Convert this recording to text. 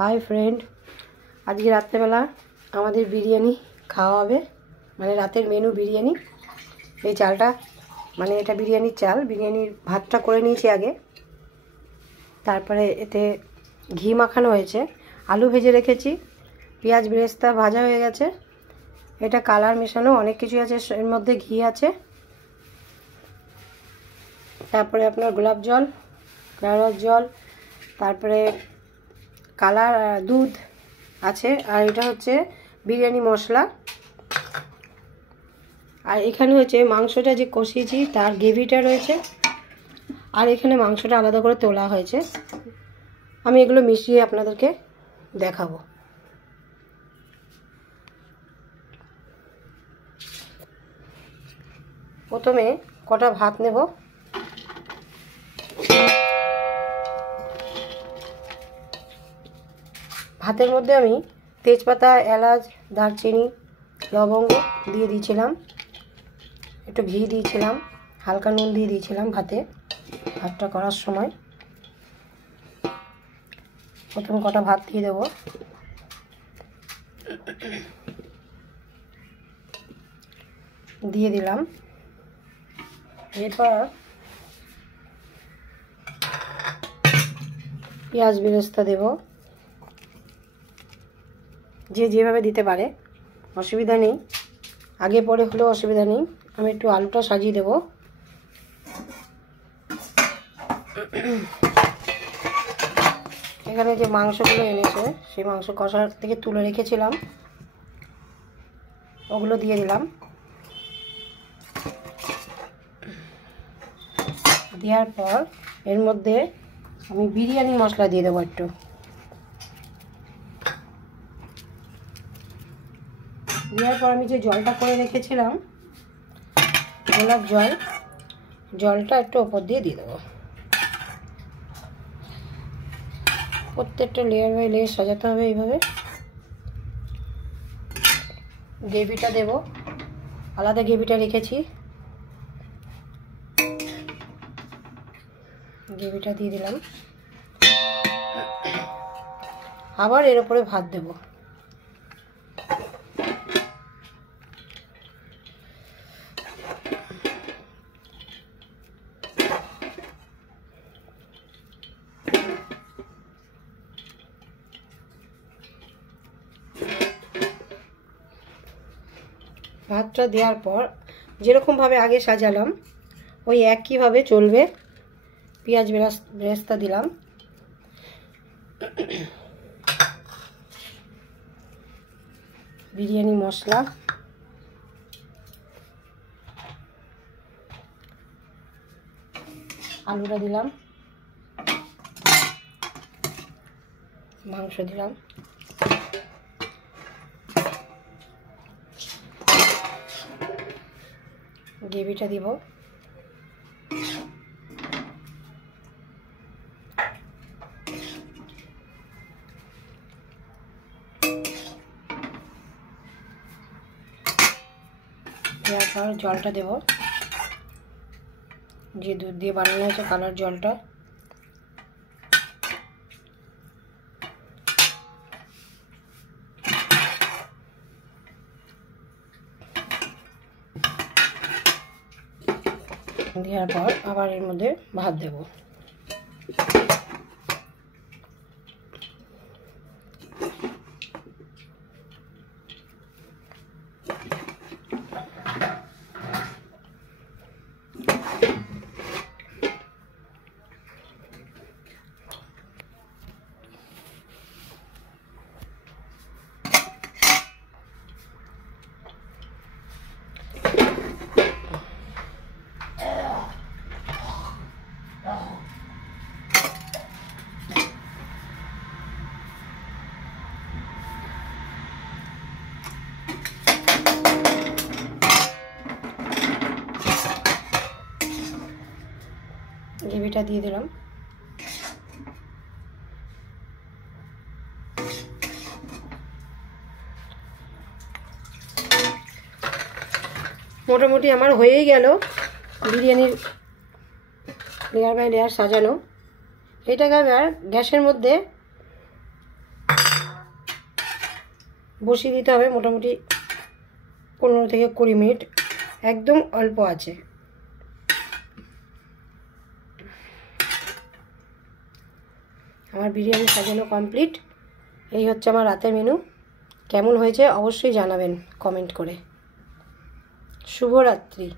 Hi friend, আজকে রাত্রেবেলা আমাদের বিরিয়ানি খাওয়া হবে। মানে রাতের মেনু বিরিয়ানি। এই চালটা মানে এটা বিরিয়ানির চাল। বিরিয়ানির ভাতটা করে নিয়েছি আগে, তারপরে এতে ঘি মাখানো হয়েছে, আলু ভেজে রেখেছি, পেঁয়াজ বেরেস্তা ভাজা হয়ে গেছে, এটা কালার মেশানো অনেক কিছু আছে, এর মধ্যে ঘি আছে, তারপরে আপনার গোলাপ জল, কেওড়ার জল, তারপরে কালার দুধ আছে, আর এটা হচ্ছে বিরিয়ানি মশলা। আর এখানে হচ্ছে মাংসটা যে কষিয়েছি তার গ্রেভিটা রয়েছে, আর এখানে মাংসটা আলাদা করে তোলা হয়েছে। আমি এগুলো মিশিয়ে আপনাদেরকে দেখাবো। প্রথমে কটা ভাত নেব। ভাতের মধ্যে আমি তেজপাতা, এলাচ, দারচিনি, লবঙ্গ দিয়ে দিয়েছিলাম, একটু ঘি দিয়েছিলাম, হালকা নুন দিয়ে দিয়েছিলাম ভাতটা করার সময়। প্রথমে কটা ভাত দিয়ে দেব। দিয়ে দিলাম। এরপর পেঁয়াজ বেরেস্তা দেব, যে যেভাবে দিতে পারে, অসুবিধা নেই, আগে পরে হলেও অসুবিধা নেই। আমি একটু আলুটা সাজিয়ে দেব। এখানে যে মাংসগুলো এনেছে সেই মাংস কষার থেকে তুলে রেখেছিলাম, ওগুলো দিয়ে দিলাম। দেওয়ার পর এর মধ্যে আমি বিরিয়ানি মশলা দিয়ে দেবো একটু। দেওয়ার পর আমি যে জলটা করে রেখেছিলাম, গোলাপ জল, জলটা একটু ওপর দিয়ে দেবো। প্রত্যেকটা লেয়ার বাই লেয়ার সাজাতে হবে এইভাবে। গ্রেভিটা দেব, আলাদা গ্রেভিটা রেখেছি, গ্রেভিটা দিয়ে দিলাম। আবার এর উপরে ভাত দেব। ভাতটা দেওয়ার পর যেরকমভাবে আগে সাজালাম ওই একইভাবে চলবে। পেঁয়াজ বেরেস্তা দিলাম, বিরিয়ানি মশলা, আলুটা দিলাম, মাংস দিলাম, গ্রেভিটা দিব, দেওয়ার পর জলটা দেব, যে দুধ দিয়ে বানানো হয়েছে কালার জলটা। দেওয়ার পর আবার এর মধ্যে ভাত দেব। গ্রেভিটা দিয়ে দিলাম। মোটামুটি আমার হয়েই গেল বিরিয়ানির লেয়ার বাই লেয়ার সাজানো। এটাকে আবার গ্যাসের মধ্যে বসিয়ে দিতে হবে মোটামুটি 15 থেকে 20 মিনিট, একদম অল্প আছে। আমার বিরিয়ানি সাজানো কমপ্লিট। এই হচ্ছে আমার রাতের মেনু। কেমন হয়েছে অবশ্যই জানাবেন কমেন্ট করে। শুভরাত্রি।